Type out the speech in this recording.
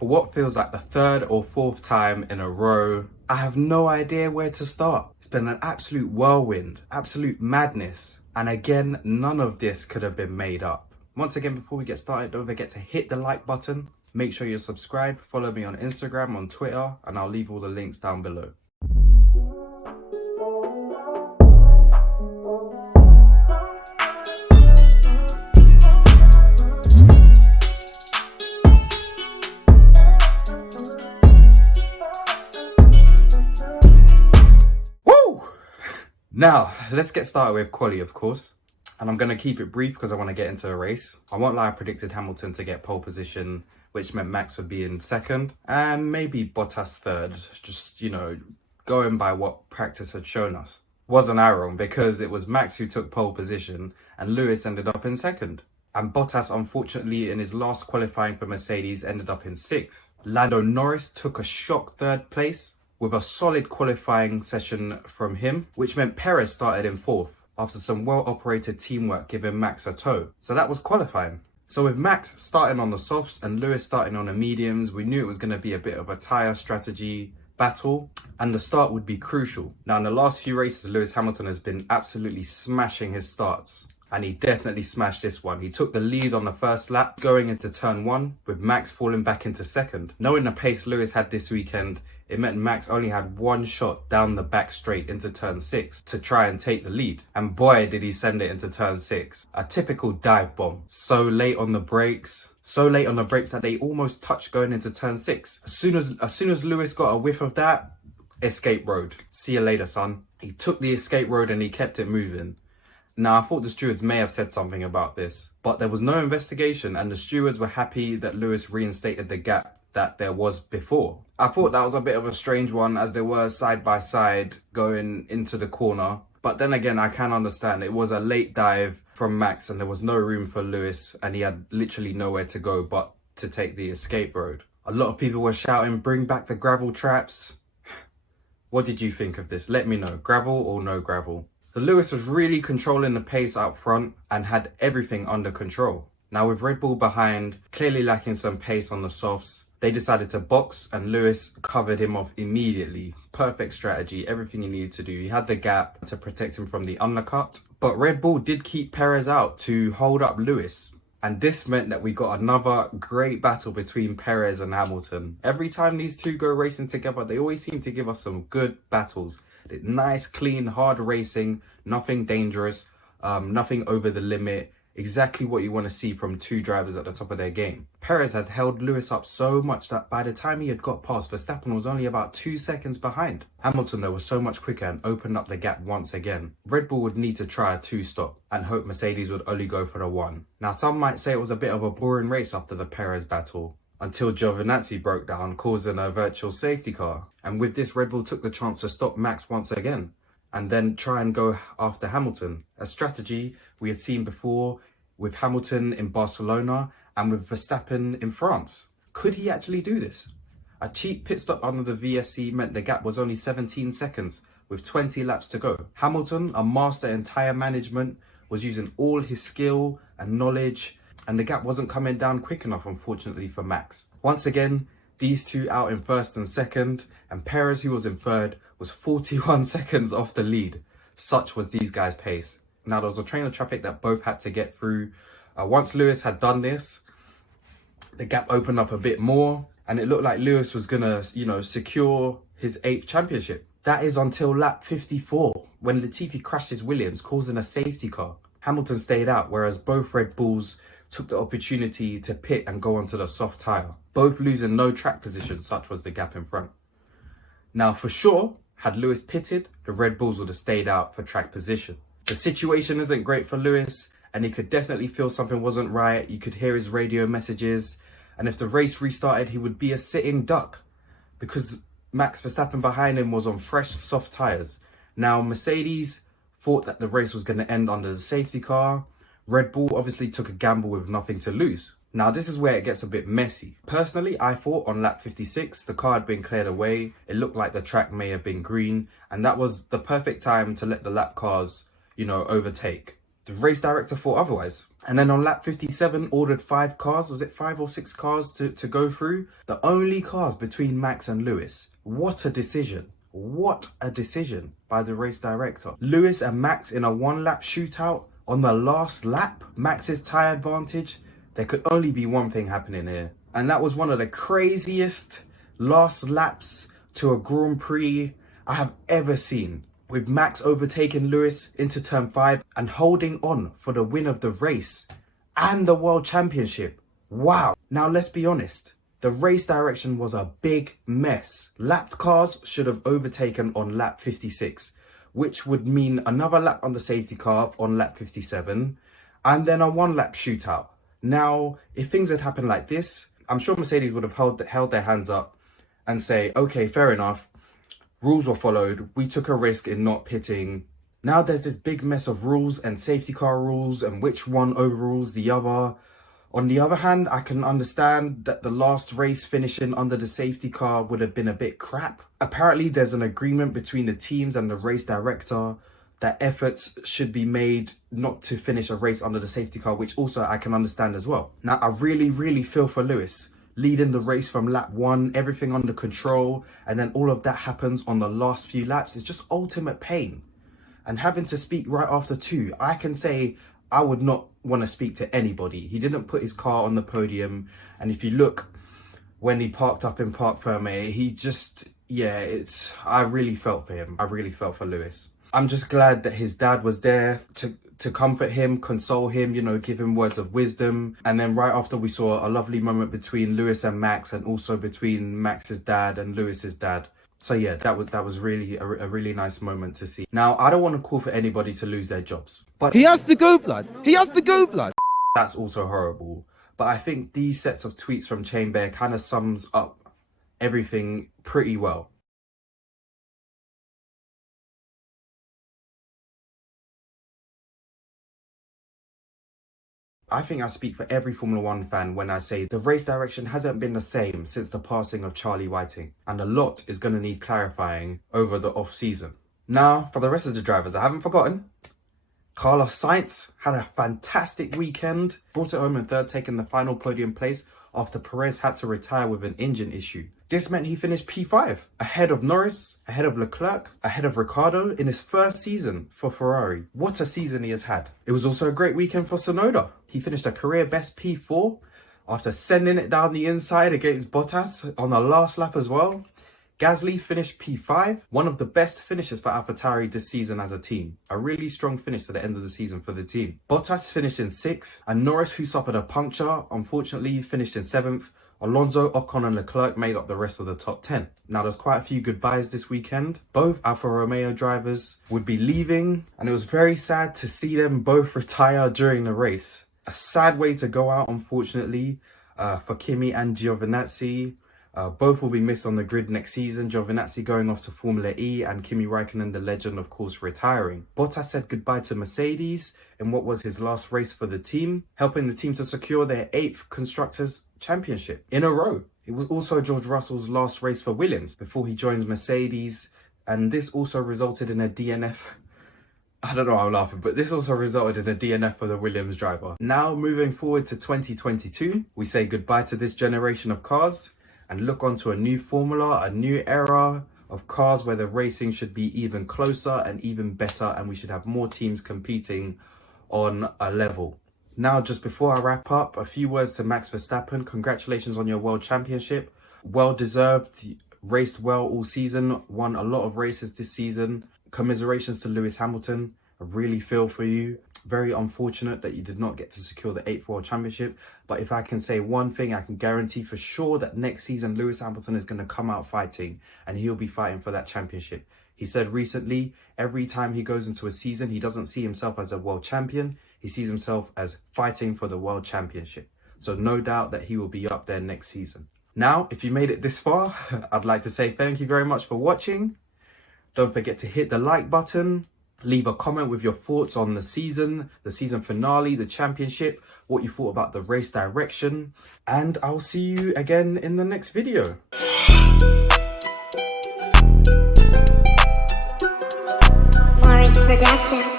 For what feels like the third or fourth time in a row, I have no idea where to start. It's been an absolute whirlwind, absolute madness. And again, none of this could have been made up. Once again, before we get started, don't forget to hit the like button. Make sure you're subscribed, follow me on Instagram, on Twitter, and I'll leave all the links down below. Now, let's get started with quali, of course. And I'm going to keep it brief because I want to get into the race. I won't lie, I predicted Hamilton to get pole position, which meant Max would be in second and maybe Bottas third. Just, going by what practice had shown us. Wasn't I wrong, because it was Max who took pole position and Lewis ended up in second. And Bottas, unfortunately, in his last qualifying for Mercedes, ended up in sixth. Lando Norris took a shock third place, with a solid qualifying session from him, which meant Perez started in fourth after some well-operated teamwork giving Max a tow. So that was qualifying. So with Max starting on the softs and Lewis starting on the mediums, we knew it was going to be a bit of a tyre strategy battle and the start would be crucial. Now in the last few races, Lewis Hamilton has been absolutely smashing his starts. And he definitely smashed this one. He took the lead on the first lap going into turn one, with Max falling back into second. Knowing the pace Lewis had this weekend, it meant Max only had one shot down the back straight into turn 6 to try and take the lead. And boy, did he send it into turn 6. A typical dive bomb. So late on the brakes that they almost touched going into turn 6. As soon as Lewis got a whiff of that, escape road. See you later, son. He took the escape road and he kept it moving. Now, I thought the stewards may have said something about this, but there was no investigation and the stewards were happy that Lewis reinstated the gap that there was before. I thought that was a bit of a strange one as they were side by side going into the corner. But then again, I can understand it was a late dive from Max and there was no room for Lewis and he had literally nowhere to go but to take the escape road. A lot of people were shouting, bring back the gravel traps. What did you think of this? Let me know, gravel or no gravel? So Lewis was really controlling the pace up front and had everything under control. Now with Red Bull behind, clearly lacking some pace on the softs, they decided to box and Lewis covered him off immediately. Perfect strategy, everything he needed to do. He had the gap to protect him from the undercut. But Red Bull did keep Perez out to hold up Lewis. And this meant that we got another great battle between Perez and Hamilton. Every time these two go racing together, they always seem to give us some good battles. Nice, clean, hard racing, nothing dangerous, nothing over the limit. Exactly what you want to see from two drivers at the top of their game. Perez had held Lewis up so much that by the time he had got past, Verstappen was only about 2 seconds behind. Hamilton, though, was so much quicker and opened up the gap once again. Red Bull would need to try a 2-stop and hope Mercedes would only go for the 1. Now, some might say it was a bit of a boring race after the Perez battle, until Giovinazzi broke down, causing a virtual safety car. And with this, Red Bull took the chance to stop Max once again, and then try and go after Hamilton. A strategy we had seen before with Hamilton in Barcelona and with Verstappen in France. Could he actually do this? A cheap pit stop under the VSC meant the gap was only 17 seconds with 20 laps to go. Hamilton, a master in tyre management, was using all his skill and knowledge, and the gap wasn't coming down quick enough, unfortunately, for Max. Once again, these two out in first and second, and Perez, who was in third, was 41 seconds off the lead. Such was these guys' pace. Now, there was a train of traffic that both had to get through. Once Lewis had done this, the gap opened up a bit more, and it looked like Lewis was going to, secure his 8th championship. That is until lap 54, when Latifi crashed his Williams, causing a safety car. Hamilton stayed out, whereas both Red Bulls took the opportunity to pit and go onto the soft tyre, both losing no track position. Such was the gap in front. Now, for sure, had Lewis pitted, the Red Bulls would have stayed out for track position. The situation isn't great for Lewis, and he could definitely feel something wasn't right. You could hear his radio messages, and if the race restarted, he would be a sitting duck because Max Verstappen behind him was on fresh, soft tyres. Now, Mercedes thought that the race was going to end under the safety car. Red Bull obviously took a gamble with nothing to lose. Now, this is where it gets a bit messy. Personally, I thought on lap 56, the car had been cleared away. It looked like the track may have been green, and that was the perfect time to let the lap cars, overtake. The race director thought otherwise. And then on lap 57, ordered 5 cars. Was it 5 or 6 cars to go through? The only cars between Max and Lewis. What a decision. What a decision by the race director. Lewis and Max in a 1-lap shootout on the last lap. Max's tyre advantage. There could only be one thing happening here. And that was one of the craziest last laps to a Grand Prix I have ever seen. With Max overtaking Lewis into turn 5 and holding on for the win of the race and the World Championship. Wow. Now let's be honest. The race direction was a big mess. Lapped cars should have overtaken on lap 56, which would mean another lap on the safety car on lap 57, and then a 1-lap shootout. Now, if things had happened like this, I'm sure Mercedes would have held their hands up and say, okay, fair enough. Rules were followed. We took a risk in not pitting. Now there's this big mess of rules and safety car rules and which one overrules the other. On the other hand, I can understand that the last race finishing under the safety car would have been a bit crap. Apparently, there's an agreement between the teams and the race director that efforts should be made not to finish a race under the safety car, which also I can understand as well. Now, I really feel for Lewis. Leading the race from lap 1, everything under control, and then all of that happens on the last few laps. It's just ultimate pain. And having to speak right after 2, I can say I would not want to speak to anybody. He didn't put his car on the podium. And if you look, when he parked up in Parc Fermé, he just, I really felt for him. I really felt for Lewis. I'm just glad that his dad was there to comfort him, console him, you know, give him words of wisdom. And then right after, we saw a lovely moment between Lewis and Max, and also between Max's dad and Lewis's dad. So yeah, that was really a really nice moment to see. Now, I don't want to call for anybody to lose their jobs, but he has to go, blood. He has to go, blood. That's also horrible. But I think these sets of tweets from Chain Bear kind of sums up everything pretty well. I think I speak for every Formula 1 fan when I say the race direction hasn't been the same since the passing of Charlie Whiting, and a lot is going to need clarifying over the off-season. Now, for the rest of the drivers, I haven't forgotten. Carlos Sainz had a fantastic weekend, brought it home in 3rd, taking the final podium place after Perez had to retire with an engine issue. This meant he finished P5, ahead of Norris, ahead of Leclerc, ahead of Ricciardo in his 1st season for Ferrari. What a season he has had. It was also a great weekend for Tsunoda. He finished a career best P4 after sending it down the inside against Bottas on the last lap as well. Gasly finished P5, one of the best finishes for AlphaTauri this season as a team. A really strong finish to the end of the season for the team. Bottas finished in 6th, and Norris, who suffered a puncture, unfortunately finished in 7th. Alonso, Ocon and Leclerc made up the rest of the top 10. Now, there's quite a few goodbyes this weekend. Both Alfa Romeo drivers would be leaving, and it was very sad to see them both retire during the race. A sad way to go out, unfortunately, for Kimi and Giovinazzi. Both will be missed on the grid next season. Giovinazzi going off to Formula E, and Kimi Räikkönen, the legend, of course, retiring. Bottas said goodbye to Mercedes in what was his last race for the team, helping the team to secure their 8th Constructors' Championship in a row. It was also George Russell's last race for Williams before he joins Mercedes, and this also resulted in a DNF. I don't know why I'm laughing, but this also resulted in a DNF for the Williams driver. Now, moving forward to 2022, we say goodbye to this generation of cars and look onto a new formula, a new era of cars where the racing should be even closer and even better, and we should have more teams competing on a level. Now, just before I wrap up, a few words to Max Verstappen. Congratulations on your World Championship. Well deserved, raced well all season, won a lot of races this season. Commiserations to Lewis Hamilton. I really feel for you. Very unfortunate that you did not get to secure the 8th World Championship. But if I can say one thing, I can guarantee for sure that next season Lewis Hamilton is going to come out fighting, and he'll be fighting for that championship. He said recently, every time he goes into a season, he doesn't see himself as a world champion. He sees himself as fighting for the World Championship. So no doubt that he will be up there next season. Now, if you made it this far, I'd like to say thank you very much for watching. Don't forget to hit the like button. Leave a comment with your thoughts on the season finale, the championship, what you thought about the race direction. And I'll see you again in the next video. Masi Production.